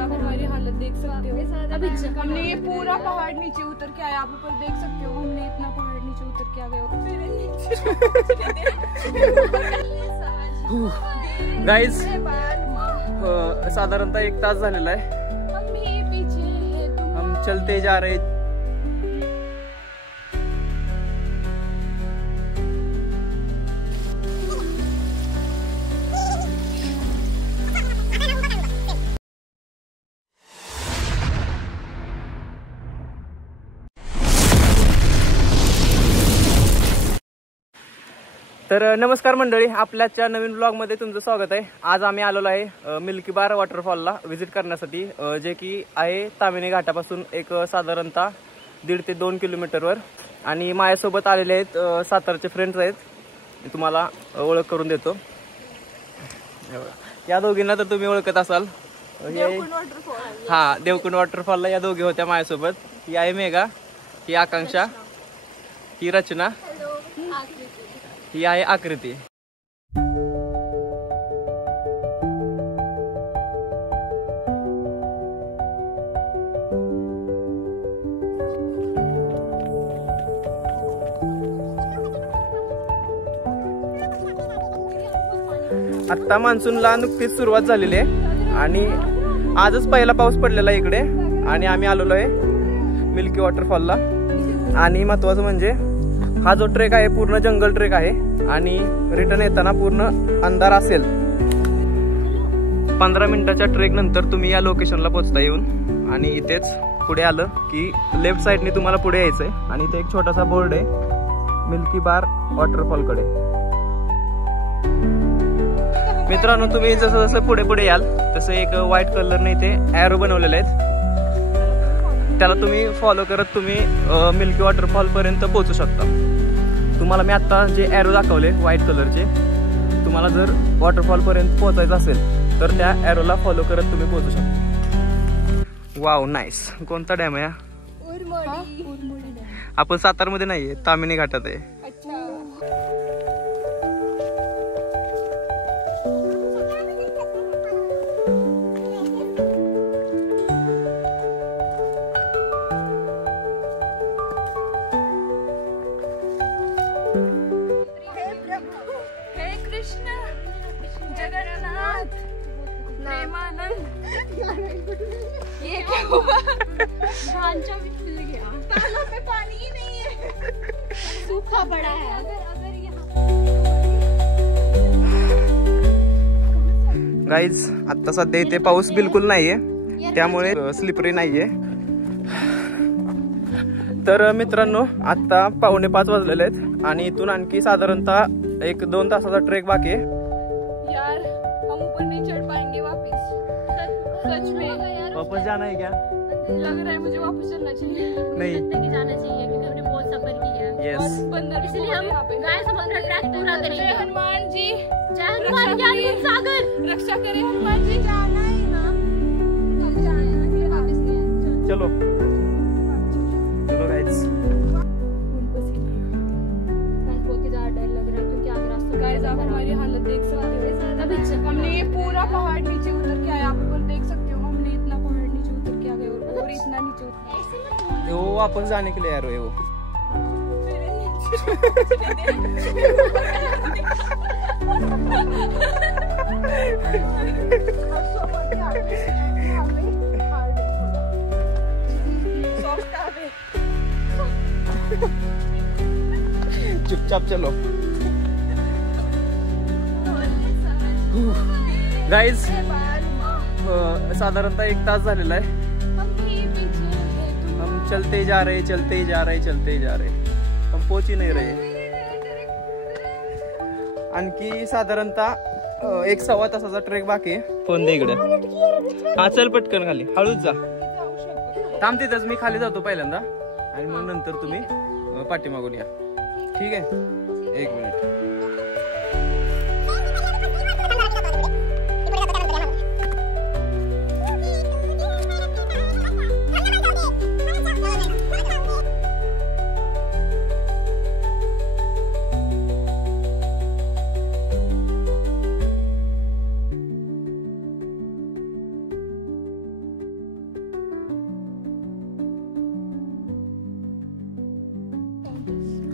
आप हमारी हालत देख सकते हो। हमने ये पूरा पहाड़ नीचे उतर के आया, आप ऊपर देख सकते हो। हमने इतना पहाड़ नीचे उतर के आ गए। गाइज साधारणतः 1 तास झालेला आहे। हम चलते जा रहे। तर नमस्कार मंडळी, आपल्याच्या नवीन ब्लॉग मध्ये तुमचं स्वागत आहे। आज आम्ही आलेलो आहे मिल्की बार वॉटरफॉलला व्हिजिट करण्यासाठी, जे की आहे तामिनी घाटापासून एक साधारणतः 1.5 ते 2 किलोमीटरवर। आणि माझ्यासोबत आलेले आहेत सातारचे फ्रेंड्स आहेत, मी तुम्हाला ओळख करून देतो। या दोघींना तर तुम्ही ओळखत असाल, हा देवकुंड वॉटरफॉलला या दोघी होत्या माझ्यासोबत। ही आहे मेघा, ही आकांक्षा, ही रचना, ही आहे आकृती। आता मान्सूनला नुकतीच सुरुवात झालेली आहे आणि आजच पहिला पाऊस पडलेला इकडे। आणि आम्ही आलेलो आहे मिल्की वॉटरफॉलला। आणि महत्वाचं म्हणजे हा जो ट्रेक आहे पूर्ण जंगल ट्रेक आहे आणि रिटर्न येताना पूर्ण अंधार असेल। 15 मिनिटाच्या ट्रेक नंतर तुम्ही या लोकेशनला पोहोचता येऊन। आणि इथेच पुढे आलं की लेफ्ट साइडने तुम्हाला पुढे यायचंय आणि इथे एक छोटासा बोर्ड आहे मिल्की बार वॉटरफॉल कडे। मित्रांनो, तुम्ही जसं जसं पुढे पुढे याल तसं एक व्हाईट कलरने इथे एरो बनवलेले आहेत, त्याला तुम्ही फॉलो करत तुम्ही मिल्की वॉटरफॉल पर्यंत पोहोचू शकता। तुम्हाला मी आता जे एरो दाखवले व्हाईट कलरचे, तुम्हाला जर वॉटरफॉल पर्यंत पोहोचायचं असेल तर त्या एरोला फॉलो करत तुम्ही पोहोचू शकता। वाव, नाईस। कोणता डॅम आहे? आपण सातारमध्ये नाहीये, तामिनी घाटात आहे। ये क्या हुआ? ढांचा भी खुल गया। तालों पे पानी ही नहीं है, सूखा पड़ा है। गाइज, आता सध्या इथे पाऊस बिलकुल नाहीये, त्यामुळे स्लिपरी नाहीये। तर मित्रांनो, आता 4:45 वाजलेले आहेत आणि इथून आणखी साधारणतः 1-2 तासाचा ट्रेक बाकी आहे। यार, हम ऊपर नहीं चढ़ पाएंगे वापस, सच में। वापस जाना है क्या? लग रहा है मुझे वापस चलना चाहिए। नहीं जाना चाहिए क्योंकि हमने बहुत सफर किया है। यस, इसलिए हम गाइस हम अपना ट्रैक पूरा करेंगे। जय हनुमान जी, जय हनुमान ज्ञान सागर, रक्षा करें हनुमान जी। जाना है ना, हम जाना है, वापस नहीं आए। चलो चलो गाइस। बहुत ही ज्यादा डर लग रहा है क्योंकि आगे रास्ता। गाइस, आप हमारी हालत देख सकते हो। हमने ये पूरा पहाड़ नीचे उतर के आया, आप ऊपर देख सकते हो। हमने इतना पहाड़ नीचे उतर के आ गए और इतना नीचे उतर। वो वापस जाने के लिए यार वो चुपचाप चलो। गाइस, साधारणतः 1 तास झालेला आहे। हम चलते जा रहे, चलते जा रहे, चलते जा रहे, हम पहुंच ही नहीं रहे। आणखी साधारणतः 1 सव्वा तासाचा ट्रेक बाकी आहे. फोन दे इकडे. हा चल पटकन खाली, हळूच जा. थांब तिथंच, मी खाली जातो पहिल्यांदा आणि मग नंतर तुम्ही पाठीमागून या. ठीक आहे, 1 मिनिट.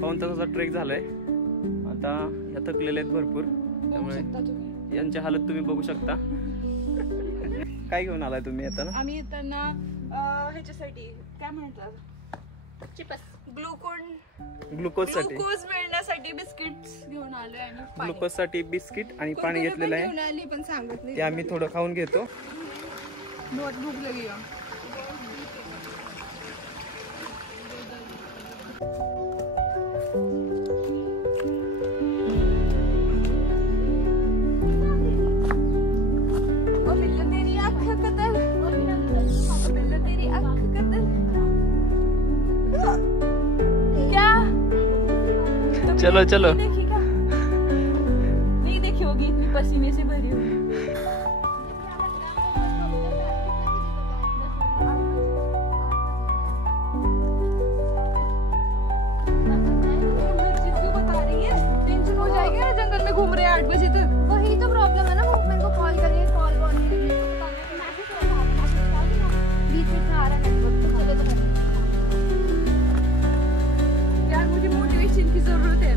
पाऊण तासाचा ट्रेक झालाय. आता या थकलेले आहेत भरपूर, त्यामुळे यांची हालत तुम्ही बघू शकता. काय घेऊन आलाय तुम्ही येताना? आम्ही येताना ह्याच्यासाठी काय म्हणतात, ग्लुकोज साठी, ग्लुकोज मिळण्यासाठी बिस्किट्स घेऊन आलोय आणि ग्लुकोज साठी बिस्किट आणि पाणी घेतलेलं आहे. पण सांगत नाही ते आम्ही थोडं खाऊन घेतो. बहुत भूक लगी है. चलो चलो. नहीं देखी होगी, इतनी पसीने से भरी हुई. टेंशन हो जाएगी ना, जंगल में घूम रहे हैं 8 बजे तक. वही तो प्रॉब्लम है ना. वो मेरे को कॉल करिए, कॉल बीच में आ रहा है नेटवर्क. चलो तो यार मुझे मोटिवेशन की जरूरत है.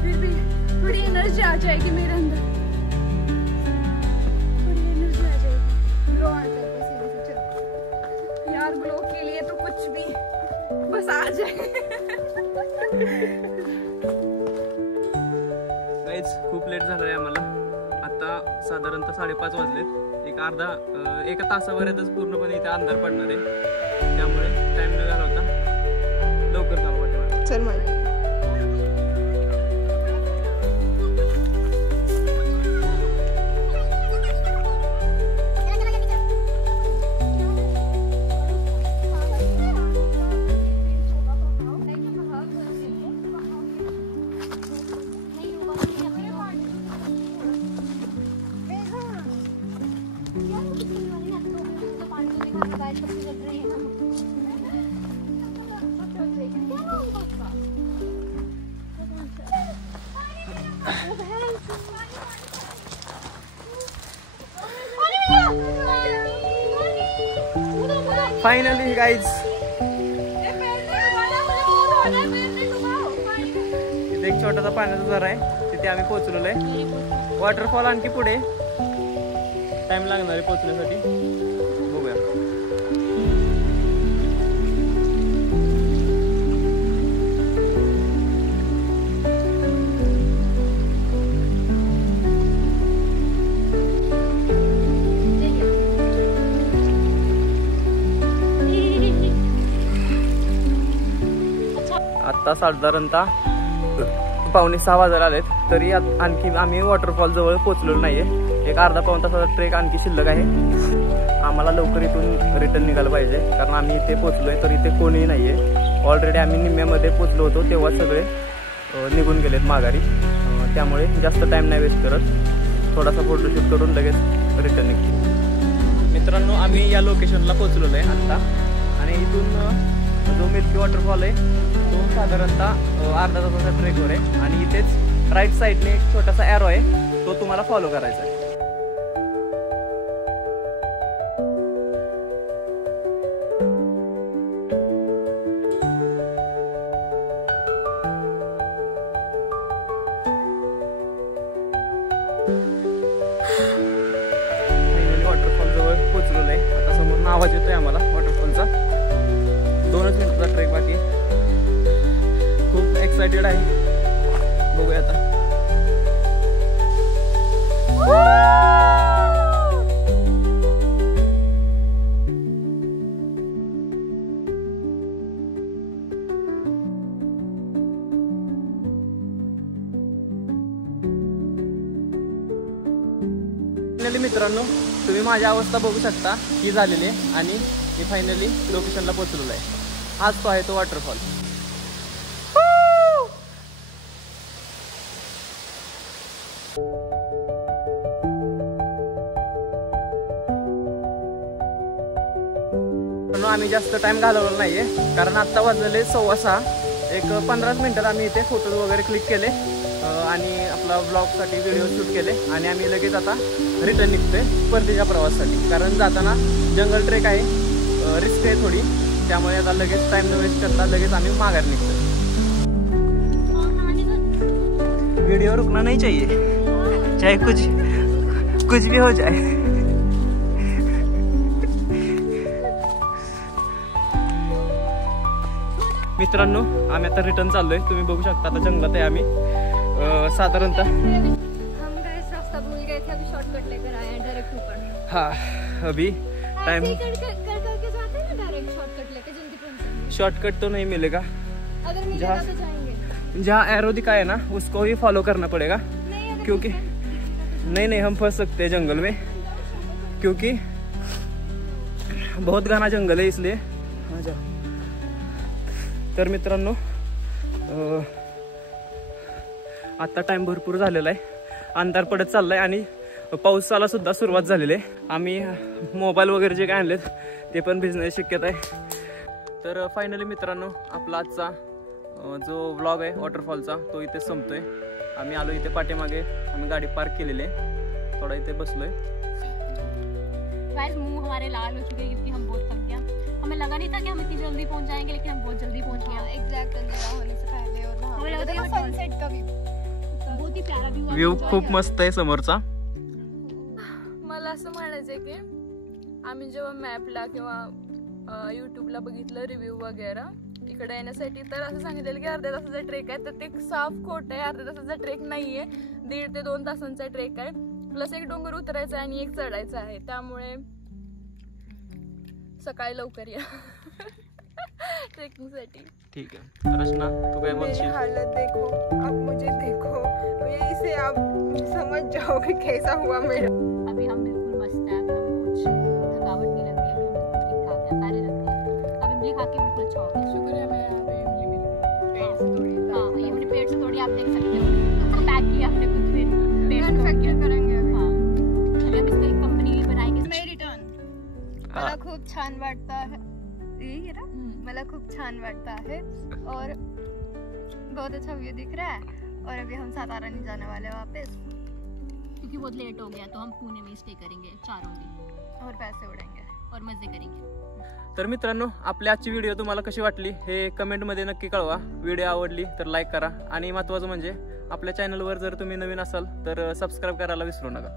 फिर भी थोड़ी एनर्जी आ जाएगी मेरे अंदर, थोड़ी एनर्जी आ जाएगी. ग्लो आता है पसीने से. चलो यार, ग्लो के लिए तो कुछ भी बस आ जाए. गाईज खूप लेट झालंय आम्हाला. आता साधारणतः 5:30 वाजलेत. एका तासाभरातच पूर्णपणे इथे अंधार पडणार आहे, त्यामुळे टाइम न घालवता लवकर चालू वाटतं. चल माझी फायनली गाईज इथे एक छोटासा पाण्याचा झरा आहे, तिथे आम्ही पोहोचलेलो आहे. वॉटरफॉल आणखी पुढे, टाइम लागणार आहे पोहोचण्यासाठी. बघूया. आता साधारणतः 5:45 वाजायला आलेत, तरी आणखी आम्ही वॉटरफॉल जवळ पोहोचलेलो नाहीये. एक अर्धा पाऊण तासाचा ट्रेक आणखी शिल्लक आहे. आम्हाला लवकर इथून रिटर्न निघायला पाहिजे, कारण आम्ही इथे पोहोचलोय तर इथे कोणीही नाहीये. ऑलरेडी आम्ही निम्म्यामध्ये पोहोचलो होतो तेव्हा सगळे निघून गेलेत माघारी. त्यामुळे जास्त टाइम नाही वेस्ट करत, थोडासा फोटोशूट करून लगेच रिटर्न निघतो. मित्रांनो, आम्ही या लोकेशनला पोहोचलेलो आहे आत्ता, आणि इथून जो मिल्की वॉटरफॉल आहे तो साधारणतः अर्धा तासाचा ट्रेकवर आहे. आणि इथेच राईट साईडने एक छोटासा ॲरो आहे, तो तुम्हाला फॉलो करायचा आहे. वॉटरफॉल जवळ पोहोचलेलो आहे. आता समोर आवाज येतोय आम्हाला वॉटरफॉलचा. 2च मिनिटाचा ट्रेक बाकी. खूप एक्साइटेड आहे, बघूया आता. फायनली मित्रांनो तुम्ही माझी अवस्था बघू शकता ही झालेली आहे आणि मी फायनली लोकेशनला पोहोचलेलो आहे. हाच तो आहे तो वॉटरफॉल. आम्ही जास्त टाइम घालवला नाहीये कारण आत्ता वाजलेले 6:15. एक 15 मिनिटात आम्ही इथे फोटोज वगैरे क्लिक केले आणि आपला ब्लॉगसाठी व्हिडिओ शूट केले आणि आम्ही लगेच आता रिटर्न निघतोय परतीच्या प्रवासासाठी. कारण जाताना जंगल ट्रेक आहे, रिस्क आहे थोडी, त्यामुळे आता लगेच टाइम न वेस्ट करता लगेच आम्ही माघार निघतोय. वीडियो रुकना नहीं चाहिए, चाहे कुछ भी हो जाए. मित्रांनो आम्ही आता रिटर्न चाललोय. तुम्ही बघू शकता आता जंगलात आहे आम्ही. साधारणतः हम गए रास्ता भूल गए थे, अभी शॉर्टकट लेकर आए हैं डायरेक्ट ऊपर. हाँ अभी टाइम करके जाते हैं ना डायरेक्ट शॉर्टकट लेके जल्दी पहुंचेंगे. शॉर्टकट तो नहीं मिलेगा. अगर मिलेगा तो जाएंगे. जहाँ एरो दिखा है ना उसको ही फॉलो करना पड़ेगा क्योंकि नहीं हम फंस सकते हैं जंगल में क्योंकि बहुत घना जंगल है इसलिए. हाँ जा. तर मित्रांनो आता टाइम भरपूर झालेला आहे, अंधार पडत चाललाय आणि पावसाला सुद्धा सुरुवात झालेली आहे. आम्ही मोबाईल वगैरे जे काय आणलेत ते पण भिजण्याची शक्यता आहे. तर फायनली मित्रांनो आपला आजचा जो व्लॉग आहे वॉटरफॉलचा तो इथे संपतोय. आम्ही आलो इथे पाठीमागे, आम्ही गाडी पार्क केलेली आहे, थोडा इथे बसलोय. गाइस मुंह हमारे लाल हो चुके हैं क्योंकि हम बहुत थक गए. हमें लगा नहीं था कि हम इतनी जल्दी पहुंच जाएंगे लेकिन हम बहुत जल्दी पहुंच गए. एग्जैक्ट अंधेरा होने से पहले और वहां हमें लगा था सनसेट का भी बहुत ही प्यारा व्ह्यू खूप मस्त आहे समोरचा. मला असं म्हणायचंय की आम्ही जेव्हा मॅपला किंवा यूट्यूबला बघितलं रिव्ह्यू वगैरे इकडे येण्यासाठी तर असं सांगितलेलं की अर्ध्या तासाचा ट्रेक आहे, तर ते साफ खोट आहे. अर्ध्या तासाचा ट्रेक नाहीये, 1.5 ते 2 तासांचा ट्रेक आहे. प्लस एक डोंगर उतरायचा आहे आणि एक चढायचा आहे, त्यामुळे सकाळी लवकर या ट्रेकिंग साठी. ठीक है रचना तू काय मेरी म्हणशील? हालत देखो, आप मुझे देखो, ये इसे आप समझ जाओगे कैसा हुआ मेरा. अभी हम बिल्कुल मस्त हैं. अभी हमें कुछ थकावट नहीं लग रही. अभी हम बिल्कुल ठीक ठाक हैं, सारे लग रहे हैं. अब इमली खा के बिल्कुल अच्छा हो गया. शुक्र है मैं यहाँ पे इमली मिली पेड़ से तोड़ी. हाँ ये मैंने पेड़ से तोड़ी, आप देख सकते हो. पैक किया हमने खुद फिर पेड़ से तोड़ के. करेंगे अभी. हाँ अभी हम इसकी कंपनी भी बनाएंगे. मैं रिटर्न मला खूप छान वाटतं आहे. यही ना मला खूप छान वाटता है और बहुत अच्छा व्यू दिख रहा है. और अभी हम सातारा नहीं जाने वाले वापस क्योंकि बहुत लेट हो गया तो हम पुणे में स्टे करेंगे चारों दिन और पैसे उड़ेंगे और मजे करेंगे. तर मित्रांनो आपली आजची व्हिडिओ तुम्हाला कशी वाटली हे कमेंटमध्ये नक्की कळवा. व्हिडिओ आवडली तर लाईक करा आणि महत्त्वाचं म्हणजे आपल्या चॅनलवर जर तुम्ही नवीन असाल तर सबस्क्राईब करायला विसरू नका.